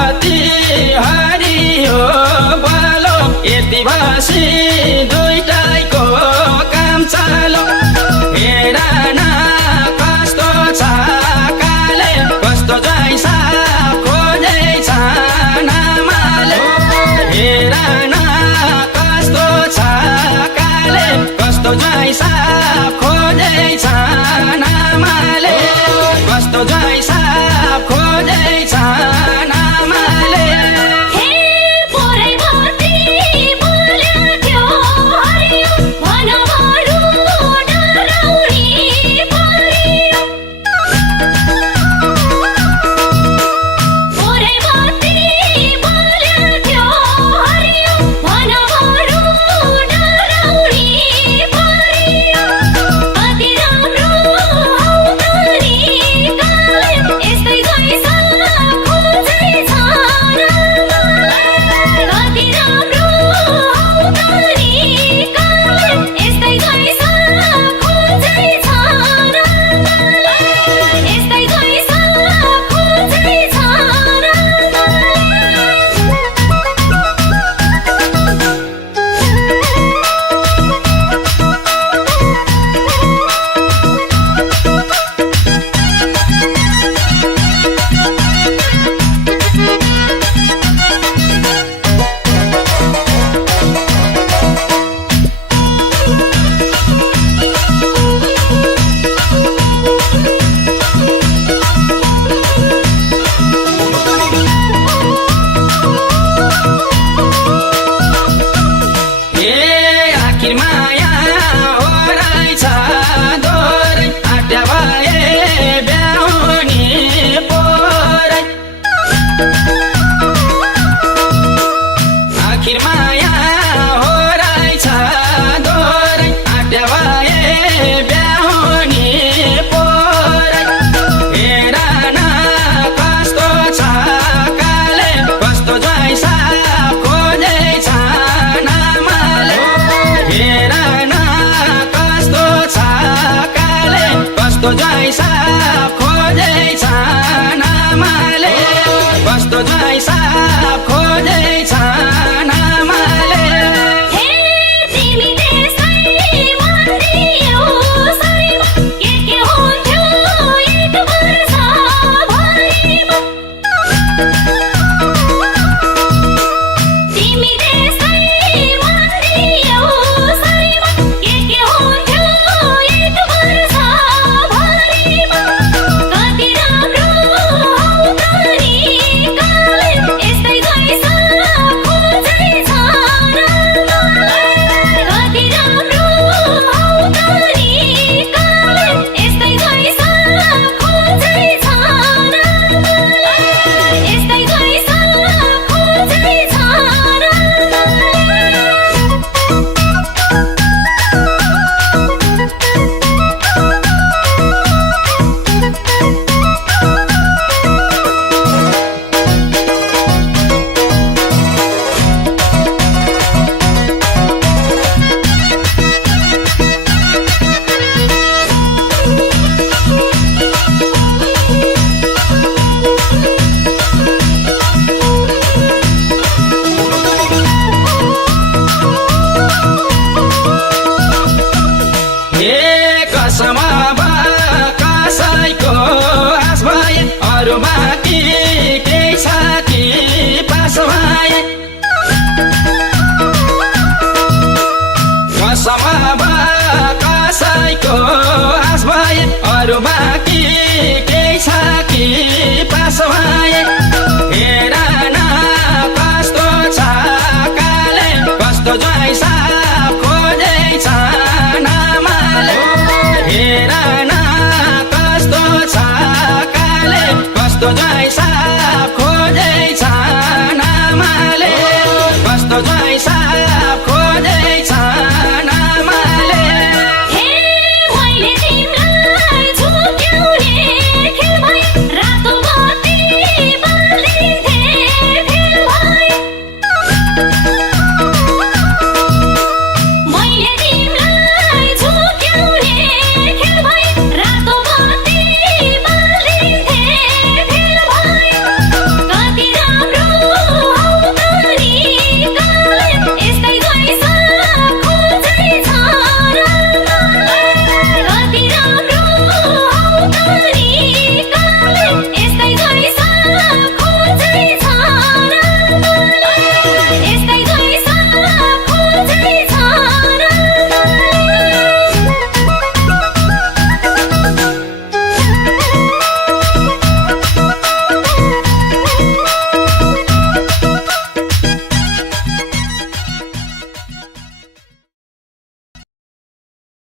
बत्ती हरियो बलो यति बसी दुईटैको काम चालो हेर न कस्तो छ काले कस्तो जैसा खोजेछ नामाले हेर न कस्तो छ काले कस्तो जैसा खोजेछ नामाले कस्तो जैसा खोजेछ नामाले कस्तो जैसा खोजेछ नामाले कस्तो जैसा खोजेछ नामाले तिमी त्यसै भन्दियौ सरीमा के हुन्थ्यो एक वर्ष भरिमा तिमी त्यसै भन्दियौ सरीमा के हुन्थ्यो एक वर्ष भरिमा कति राम्रो हौ तनी काले यस्तै जैसा खोजेछ कति राम्रो हौ तनी काले यस्तै जैसा खोजेछ यस्तै जैसा खोजेछ कसैको आस भए अरू बाँकी केही छ कि पास भए कसैको आस भए अरू बाँकी